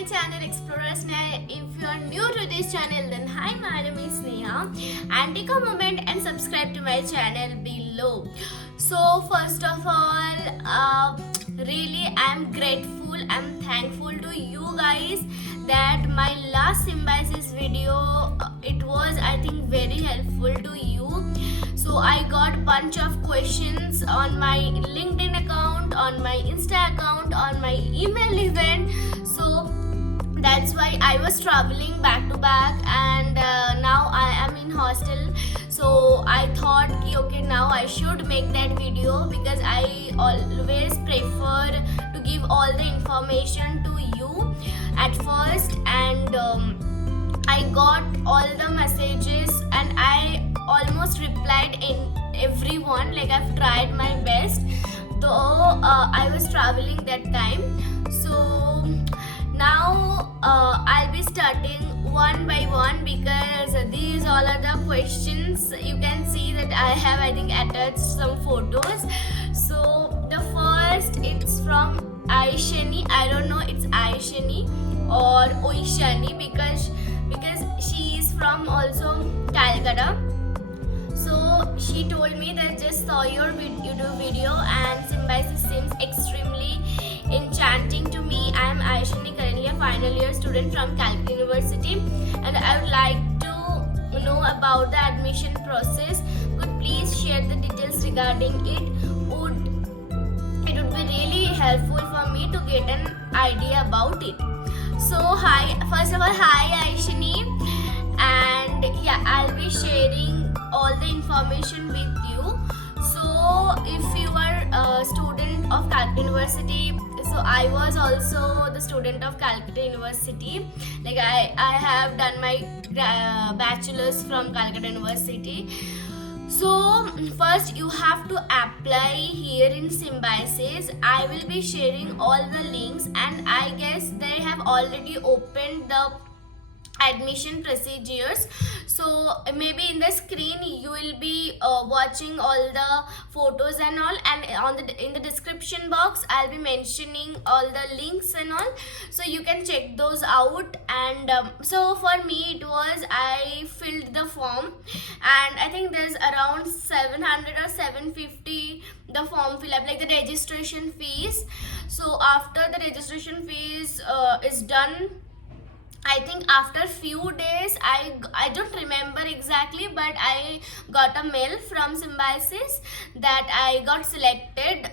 my channel Explorer Sneha. If you are new to this channel, then hi, my name is Sneha, and take a moment and subscribe to my channel below. So first of all, really I'm grateful, I'm thankful to you guys that my last Symbiosis video, it was I think very helpful to you. So I got bunch of questions on my LinkedIn account, on my Insta account, on my email event. So that's why I was traveling back to back, and now I am in hostel. So I thought okay, now I should make that video because I always prefer to give all the information to you at first. And I got all the messages and I almost replied in everyone, like I've tried my best, though I was traveling that time. So now I'll be starting one by one because these all are the questions. You can see that I have I think attached some photos. So the first, it's from Aishani. I don't know it's Aishani or Oishani because she is from also Calcutta. So she told me that just saw your YouTube video and Symbiosis seems extremely enchanting to me. I am Aishani, currently a final year student from Calcutta University, and I would like to know about the admission process. Could please share the details regarding it? It would be really helpful for me to get an idea about it. So hi, first of all, hi Aishani, and yeah, I'll be sharing all the information with you. So if you are a student of Calcutta University, so I was also the student of Calcutta University. Like I have done my bachelor's from Calcutta University. So first you have to apply here in Symbiosis. I will be sharing all the links, and I guess they have already opened the admission procedures. So maybe in the screen you will be watching all the photos and all, and in the description box I'll be mentioning all the links and all, so you can check those out. And so for me it was, I filled the form, and I think there's around 700 or 750 the form fill up, like the registration fees. So after the registration fees is done, I think after few days, I don't remember exactly, but I got a mail from Symbiosis that I got selected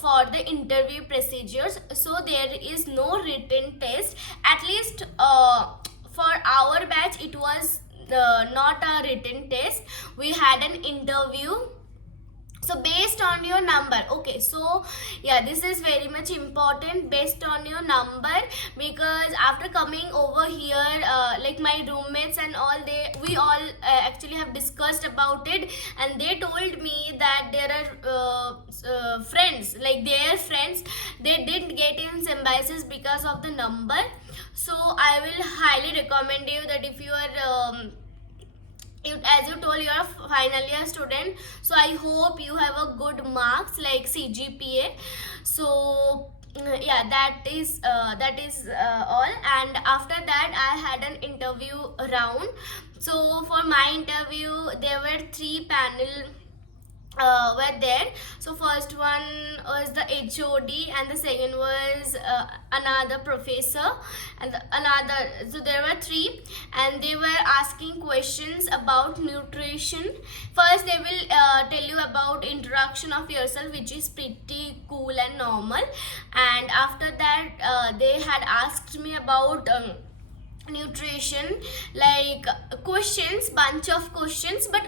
for the interview procedures. So there is no written test, at least for our batch it was not a written test. We had an interview. So based on your number, okay, so yeah, this is very much important, based on your number, because after coming over here, like my roommates and all, we all actually have discussed about it, and they told me that there are friends, like their friends, they didn't get in Symbiosis because of the number. So I will highly recommend you that if you are as you told, you are a final year student, so I hope you have a good marks like CGPA. So yeah, that is all. And after that I had an interview round. So for my interview there were 3 panel were there. So first one was the HOD, and the second was another professor, and another. So there were 3, and they were asking questions about nutrition. First they will tell you about introduction of yourself, which is pretty cool and normal, and after that they had asked me about nutrition, like questions, bunch of questions, but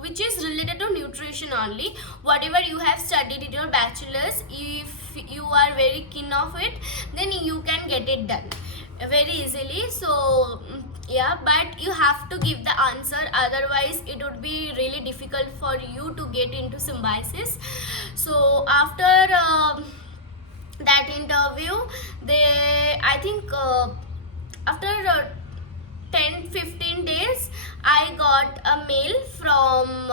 which is related to nutrition only. Whatever you have studied in your bachelor's, if you are very keen of it, then you can get it done very easily. So yeah, but you have to give the answer, otherwise it would be really difficult for you to get into Symbiosis. So after that interview, I think after 10-15 days I got a mail from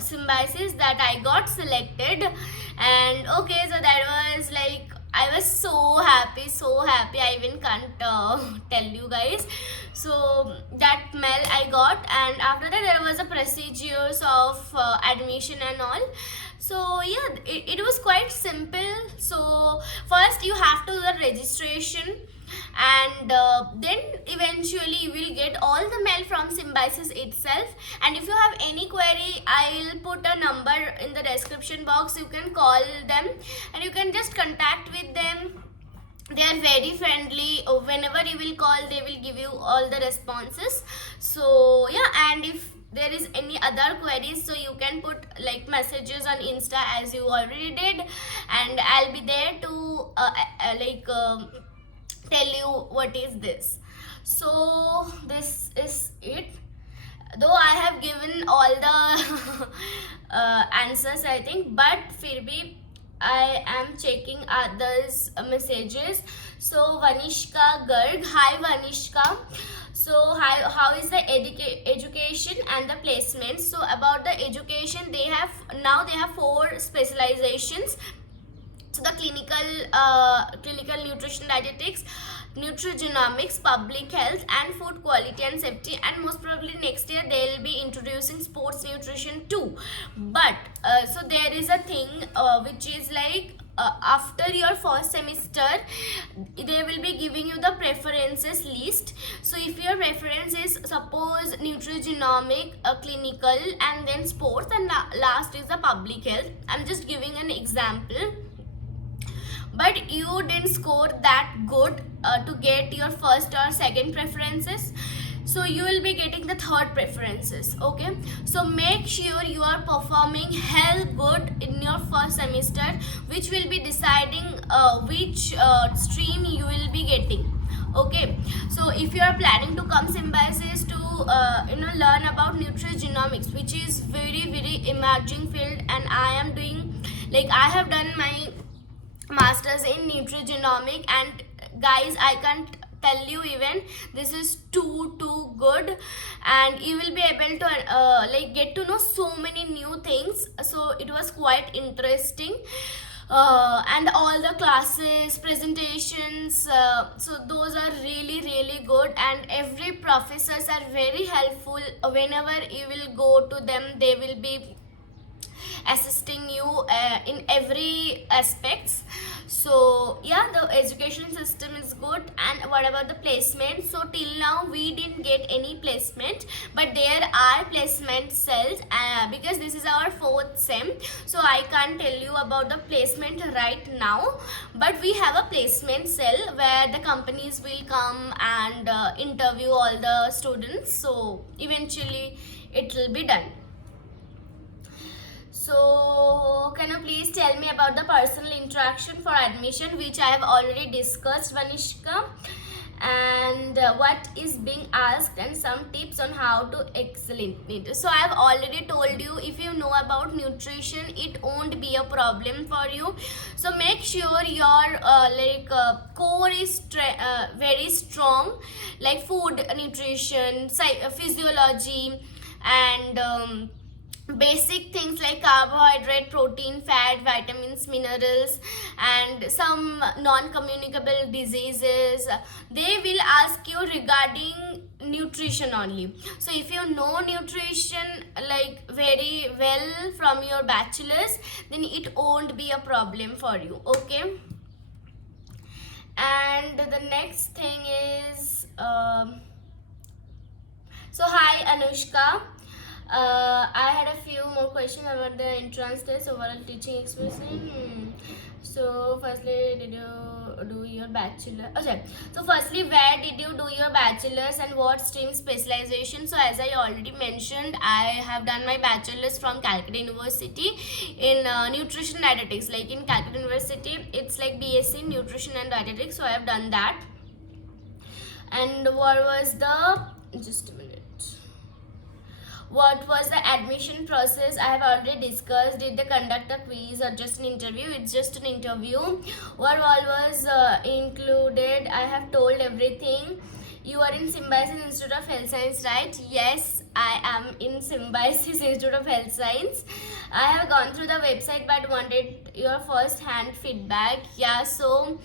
Symbiosis that I got selected. And okay, so that was like I was so happy, so happy. I even can't tell you guys. So that mail I got, and after that there was a procedures of admission and all. So yeah, it was quite simple. So first you have to do the registration, and then eventually you will get all the mail from Symbiosis itself. And if you have any query, I'll put a number in the description box. You can call them and you can just contact with them. They are very friendly. Whenever you will call, they will give you all the responses. So yeah, and if there is any other queries, so you can put like messages on Insta as you already did, and I'll be there to tell you what is this. So this is it. Though I have given all the answers, I think, but फिर भी I am checking others messages. So Vanishka Garg, hi Vanishka. So how is the education and the placement? So about the education, they have 4 specializations. So the clinical nutrition dietetics, nutrigenomics, public health, and food quality and safety, and most probably next year they will be introducing sports nutrition too. But so there is a thing which is like after your first semester they will be giving you the preferences list. So if your preference is suppose nutrigenomic, clinical, and then sports, and last is the public health, I'm just giving an example, but you didn't score that good to get your first or second preferences, so you will be getting the third preferences. Okay, so make sure you are performing hell good in your first semester, which will be deciding which stream you will be getting. Okay, so if you are planning to come Symbiosis to learn about nutrigenomics, which is very emerging field, and I am doing, like, I have done my masters in nutrigenomic, and guys, I can't tell you, even this is too good, and you will be able to get to know so many new things. So it was quite interesting, and all the classes, presentations, so those are really good, and every professors are very helpful. Whenever you will go to them, they will be assisting you in every aspects. So yeah, the education system is good. And what about the placement? So till now we didn't get any placement, but there are placement cells because this is our 4th sem, so I can't tell you about the placement right now, but we have a placement cell where the companies will come and interview all the students, so eventually it will be done. So can you please tell me about the personal interaction for admission, which I have already discussed, Vanishka, and what is being asked, and some tips on how to excel in it. So I have already told you, if you know about nutrition, it won't be a problem for you. So make sure your core is very strong, like food, nutrition, physiology, and basic things like carbohydrate, protein, fat, vitamins, minerals, and some non-communicable diseases. They will ask you regarding nutrition only. So if you know nutrition like very well from your bachelor's, then it won't be a problem for you. Okay, and the next thing is so hi Anushka. I had a few more questions about the entrance test, overall teaching experience. So firstly, did you do your bachelor? Okay. So firstly, where did you do your bachelor's and what stream specialization? So as I already mentioned, I have done my bachelor's from Calcutta University in nutrition dietetics. Like in Calcutta University, it's like BSc nutrition and dietetics. So I have done that. And what was the, just a minute, what was the admission process? I have already discussed. Did they conduct a quiz or just an interview? It's just an interview. What all was included? I have told everything. You are in Symbiosis Institute of Health Science, right? Yes, I am in Symbiosis Institute of Health Science. I have gone through the website but wanted your first hand feedback. Yeah, so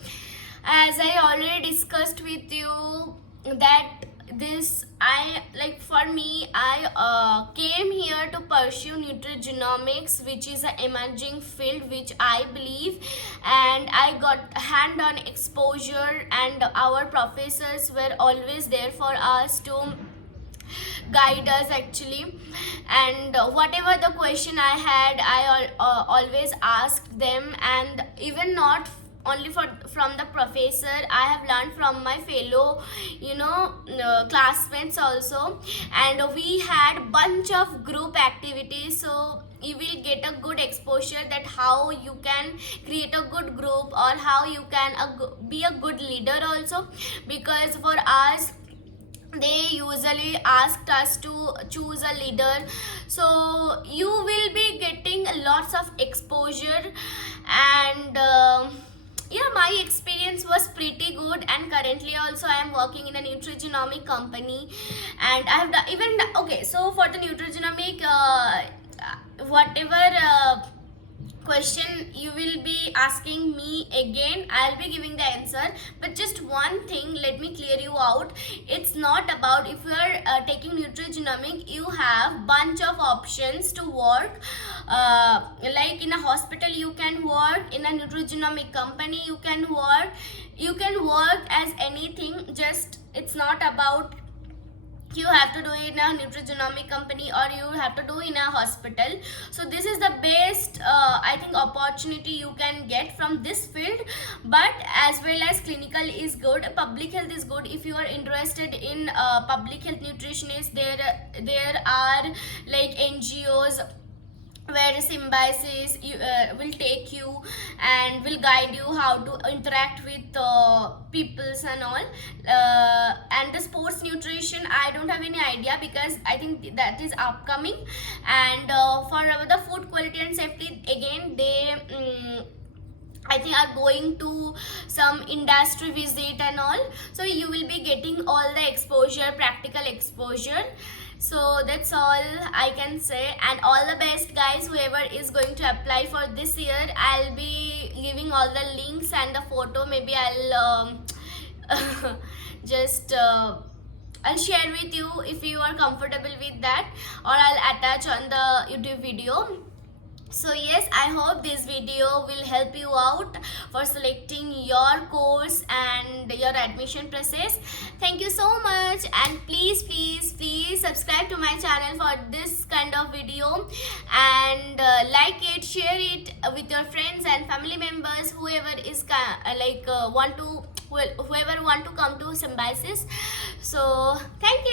as I already discussed with you that this I like for me I came here to pursue nutrigenomics, which is an emerging field which I believe, and I got hand-on exposure, and our professors were always there for us to guide us actually. And whatever the question I had, I always asked them, and even not only from the professor, I have learned from my fellow classmates also. And we had bunch of group activities, so you will get a good exposure that how you can create a good group, or how you can be a good leader also. Because for us, they usually asked us to choose a leader, so you will be getting lots of exposure. And yeah, my experience was pretty good, and currently also I am working in a nutrigenomic company. And I have okay, so for the nutrigenomic whatever question you will be asking me again, I'll be giving the answer. But just one thing, let me clear you out. It's not about if you are taking nutrigenomic, you have bunch of options to work. Like in a hospital you can work, in a nutrigenomic company you can work as anything. Just it's not about you have to do in a nutrigenomic company or you have to do in a hospital. So this is the best I think opportunity you can get from this field. But as well as clinical is good, public health is good. If you are interested in public health nutritionist, there are like NGOs where Symbiosis will take you and will guide you how to interact with peoples and all. And the sports nutrition, I don't have any idea, because I think that is upcoming. And for the food quality and safety, again they I think are going to some industry visit and all. So you will be getting all the exposure, practical exposure. So that's all I can say. And all the best guys, whoever is going to apply for this year. I'll be giving all the links and the photo. Maybe I'll just I'll share with you if you are comfortable with that, or I'll attach on the YouTube video. So yes, I hope this video will help you out for selecting your course and your admission process. Thank you so much, and please subscribe to my channel for this kind of video, and like it, share it with your friends and family members, whoever is whoever want to come to Symbiosis. So thank you.